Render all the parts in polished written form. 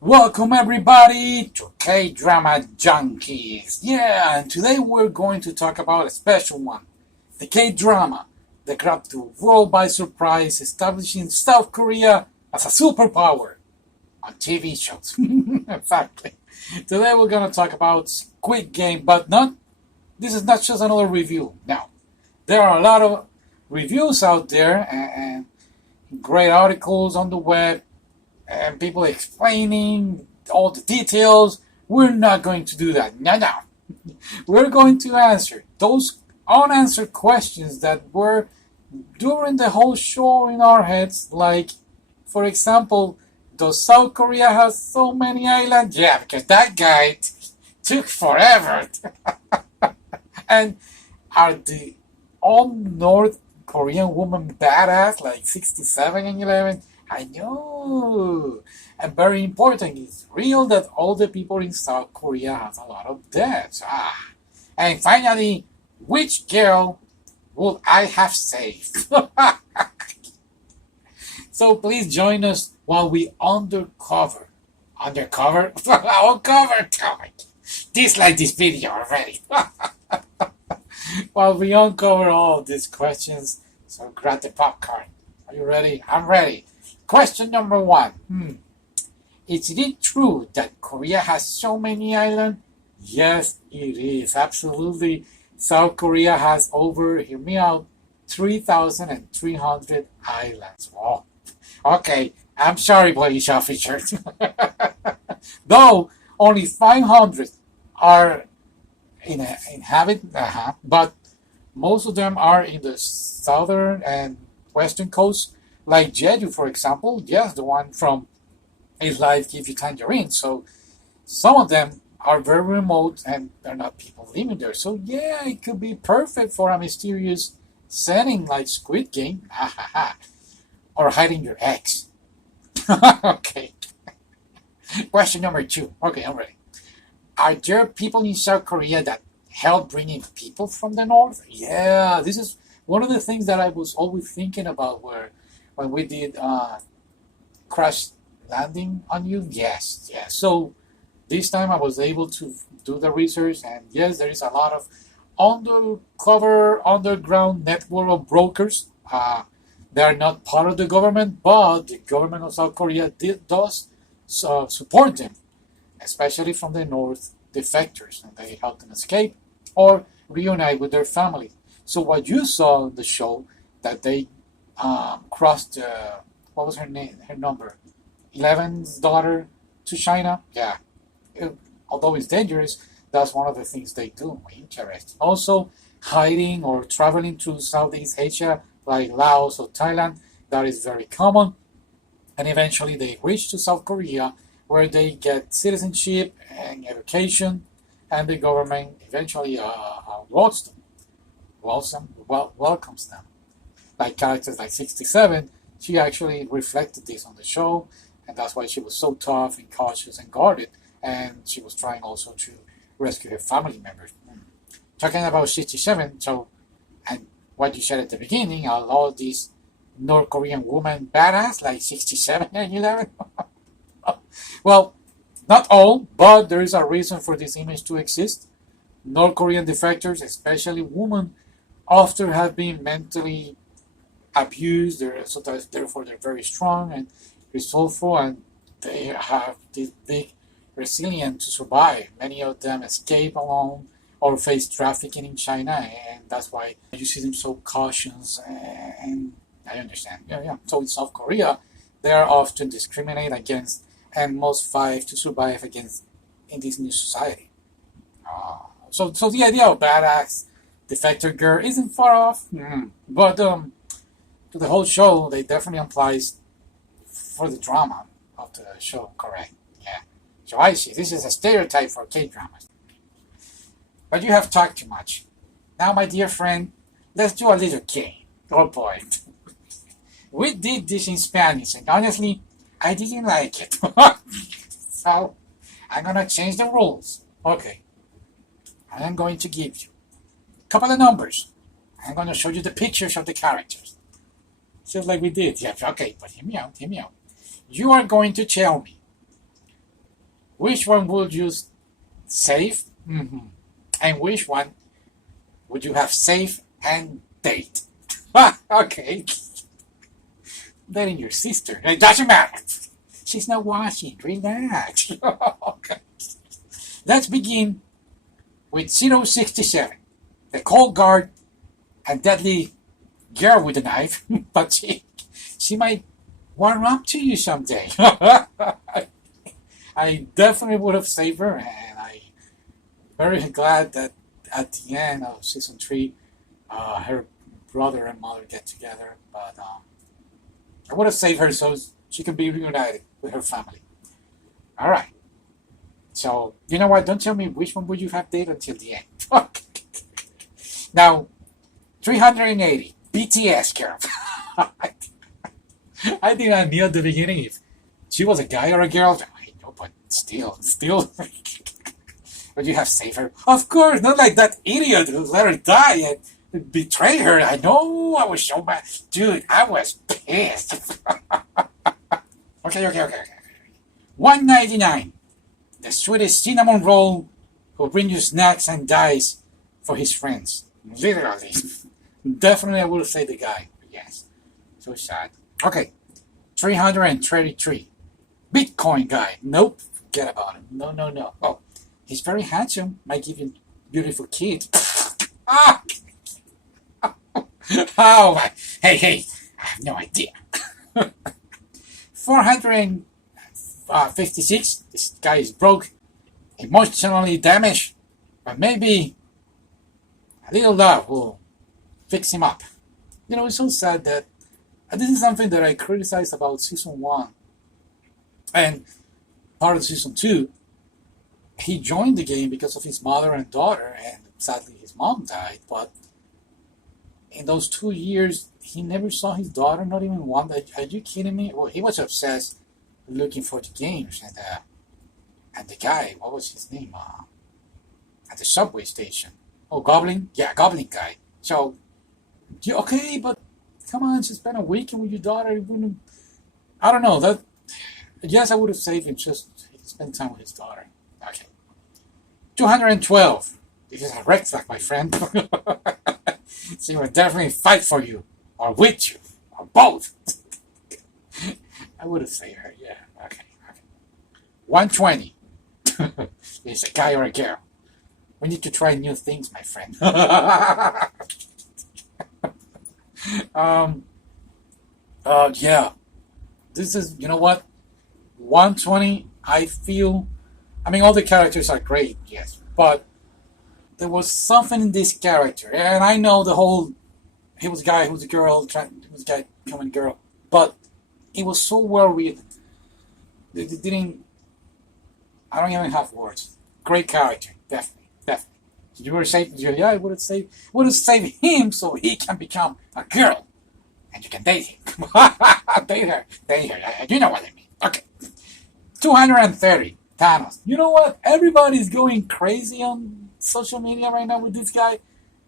Welcome everybody to K-Drama Junkies. Yeah, and today we're going to talk about a special one. The K-Drama that grabbed the world by surprise, establishing South Korea as a superpower on TV shows. Exactly. Today we're going to talk about Squid Game, but this is not just another review. Now, there are a lot of reviews out there and great articles on the web and people explaining all the details. We're not going to do that. No. We're going to answer those unanswered questions that were during the whole show in our heads. Like, for example, does South Korea have so many islands? Yeah, because that guy took forever. And are the all North Korean women badass like 67 and 11? I know. And very important, it's real that all the people in South Korea have a lot of debts. And finally, which girl would I have saved? So please join us while we uncover. Uncover? Dislike this video already. While we uncover all these questions, so grab the popcorn. Are you ready? I'm ready. Question number 1. Is it true that Korea has so many islands? Yes, it is. Absolutely. South Korea has over, hear me out, 3,300 islands. Wow. Okay, I'm sorry, police officers. Though only 500 are inhabited, but most of them are in the southern and western coast, like Jeju, for example. Yes, the one from His Life Gives You Tangerine. So some of them are very remote and there are not people living there. So yeah, it could be perfect for a mysterious setting like Squid Game. Or hiding your ex. Okay. Question number 2. Okay, I'm ready. Are there people in South Korea that help bringing people from the north? Yeah, this is one of the things that I was always thinking about when we did Crash Landing on You. Yes. So this time I was able to do the research, and yes, there is a lot of underground network of brokers. They are not part of the government, but the government of South Korea does support them, especially from the north defectors, and they help them escape or reunite with their family. So what you saw in the show, that they crossed, what was her name, her number, 11's daughter to China. Yeah, although it's dangerous, that's one of the things they do. Interesting. Also, hiding or traveling to Southeast Asia, like Laos or Thailand, that is very common. And eventually they reach to South Korea, where they get citizenship and education, and the government eventually welcomes them. Like characters like 67, she actually reflected this on the show, and that's why she was so tough and cautious and guarded, and she was trying also to rescue her family members. Talking about 67, so, and what you said at the beginning, all these North Korean women badass like 67 and 11. Well, not all, but there is a reason for this image to exist. North Korean defectors, especially women, often have been mentally abused. Therefore, they're very strong and resourceful, and they have this big resilience to survive. Many of them escape alone or face trafficking in China, and that's why you see them so cautious. And I understand. Yeah. So in South Korea, they are often discriminated against and must fight to survive against in this new society. So the idea of badass defector girl isn't far off, but to the whole show, they definitely applies for the drama of the show. Correct? Yeah. So I see. This is a stereotype for K-dramas. But you have talked too much. Now, my dear friend, let's do a little game. Oh boy. We did this in Spanish, and honestly, I didn't like it. So, I'm gonna change the rules. Okay. I am going to give you a couple of numbers. I'm gonna show you the pictures of the characters. just like we did. Yeah, okay, but hear me out, hear me out. You are going to tell me which one would you save, and which one would you have save and date? Okay. Dating your sister. It doesn't matter. She's not watching. Relax. Okay. Let's begin with 067, the cold guard and deadly girl with a knife, but she might warm up to you someday. I definitely would have saved her, and I'm very glad that at the end of season 3, her brother and mother get together. But I would have saved her so she can be reunited with her family. All right. So, you know what? Don't tell me which one would you have dated until the end. Now, 380, BTS girl. I think I knew at the beginning if she was a guy or a girl. I know, but still. Would you have saved her? Of course, not like that idiot who let her die and betray her. I know, I was so mad. Dude, I was pissed. Okay. 199. The Swedish cinnamon roll who brings you snacks and dies for his friends. Literally. Definitely I would say the guy. Yes. So sad. Okay. 333. Bitcoin guy. Nope. Forget about him. No. Oh, he's very handsome. Might give you beautiful kids. Ah! Oh, hey. I have no idea. 456. This guy is broke, emotionally damaged, but maybe a little love will fix him up. You know, it's so sad that this is something that I criticized about season 1 and part of season 2. He joined the game because of his mother and daughter, and sadly his mom died, but in those 2 years, he never saw his daughter, not even one. Are you kidding me? Well, he was obsessed looking for the games, and the guy, what was his name? At the subway station. Oh, Goblin? Yeah, Goblin guy. So, okay, but come on, just spend a weekend with your daughter. I don't know. Yes, I would have saved him, just spend time with his daughter. Okay. 212. This is a red flag, my friend. She will definitely fight for you, or with you, or both. I would have saved her, yeah. Okay. 120. Is a guy or a girl? We need to try new things, my friend. Yeah. This is, you know what? 120, I feel, all the characters are great, yes, but there was something in this character, and I know the whole, he was a guy, he was a girl, he was a guy becoming a girl, but it was so well written. They didn't, I don't even have words. Great character, definitely. You were saved, yeah, I would have saved him so he can become a girl, and you can date him. date her. You know what I mean. Okay. 230, Thanos. You know what? Everybody's going crazy on social media right now with this guy.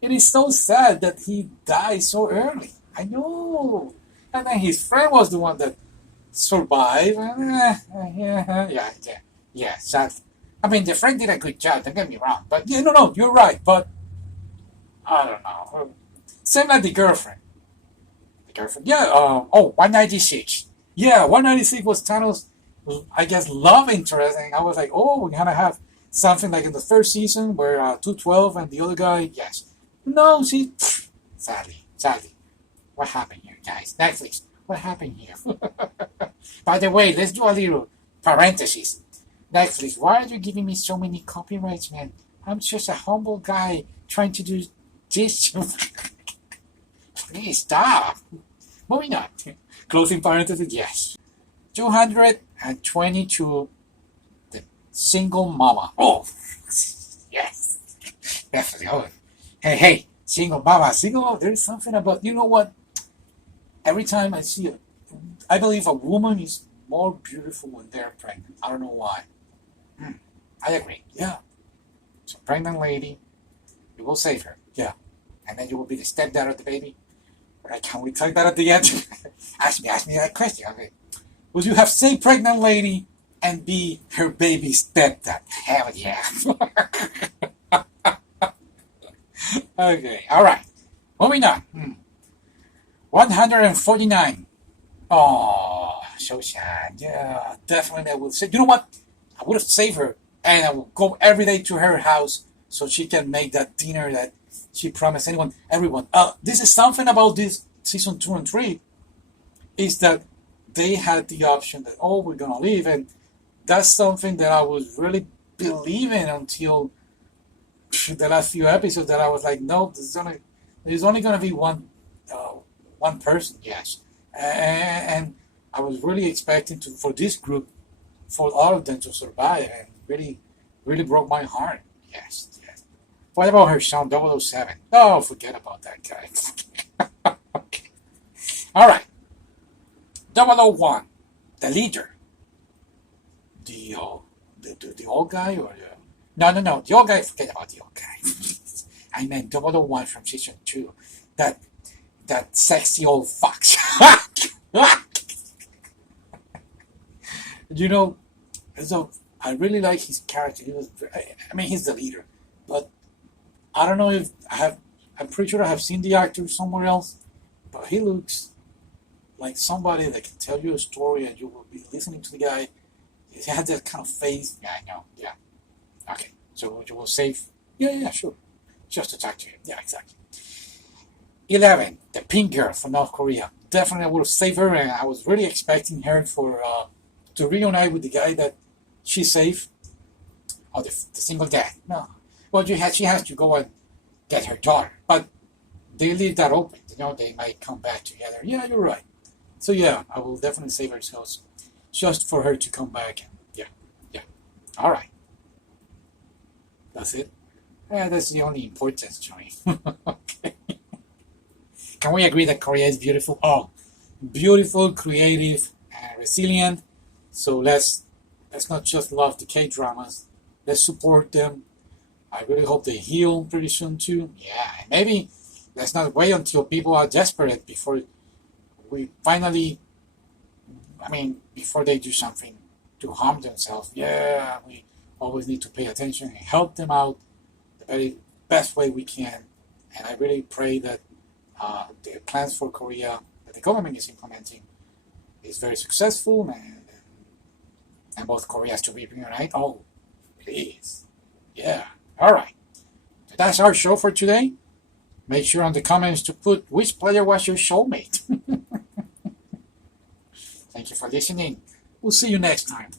It is so sad that he died so early. I know. And then his friend was the one that survived. Yeah, sadly. The friend did a good job, don't get me wrong. But, yeah, no, you're right. But, I don't know. Same like the girlfriend. Yeah, 196. Yeah, 196 was Thanos', I guess, love interest. And I was like, oh, we're going to have something like in the first season where 212 and the other guy, yes. No, see, sadly. What happened here, guys? Netflix, what happened here? By the way, let's do a little parenthesis. Netflix, why are you giving me so many copyrights, man? I'm just a humble guy trying to do this. Please stop. Moving on. Closing parenthesis, yes. 222, the single mama. Oh, yes. Definitely. Oh. Hey, single mama. There's something about, you know what? Every time I see it, I believe a woman is more beautiful when they're pregnant. I don't know why. I agree. Yeah. So pregnant lady, you will save her. Yeah. And then you will be the stepdad of the baby. Right, can we talk that at the end? Ask me that question. Okay. Would you have say pregnant lady and be her baby's stepdad? Hell yeah. Okay, alright. Moving on. 149. Oh, so sad. Yeah, definitely I would say. You know what? I would have saved her and I would go every day to her house so she can make that dinner that she promised everyone. This is something about this season 2 and 3 is that they had the option that, oh, we're going to leave. And that's something that I was really believing until the last few episodes that I was like, no, there's only going to be one person, yes. And I was really expecting for this group, for all of them to survive, and really, really broke my heart. Yes, yes. What about her son, 007? Oh, forget about that guy. Okay. All right. 001, the leader. The old guy or the... No. The old guy, forget about the old guy. I meant 001 from season 2. That sexy old fox. You know, so I really like his character. He's the leader. But I don't know if I'm pretty sure I have seen the actor somewhere else. But he looks like somebody that can tell you a story and you will be listening to the guy. He has that kind of face. Yeah, I know. Yeah. Okay. So you will save. Yeah, sure. Just to talk to him. Yeah, exactly. 11, the pink girl from North Korea. Definitely I would have saved her, and I was really expecting her to reunite with the guy that she saved. Oh, the single dad. No. Well, she has to go and get her daughter. But they leave that open. They might come back together. Yeah, you're right. So yeah, I will definitely save her just for her to come back. Yeah. All right. That's it. Yeah, that's the only importance, Johnny. Okay. Can we agree that Korea is beautiful? Oh, beautiful, creative, and resilient. So let's not just love the K-dramas. Let's support them. I really hope they heal pretty soon too. Yeah, and maybe let's not wait until people are desperate before we finally, before they do something to harm themselves. Yeah, we always need to pay attention and help them out the very best way we can. And I really pray that the plans for Korea that the government is implementing is very successful and both Koreas to be reunited. Oh, it is. Yeah. All right. So that's our show for today. Make sure on the comments to put which player was your soulmate. Thank you for listening. We'll see you next time.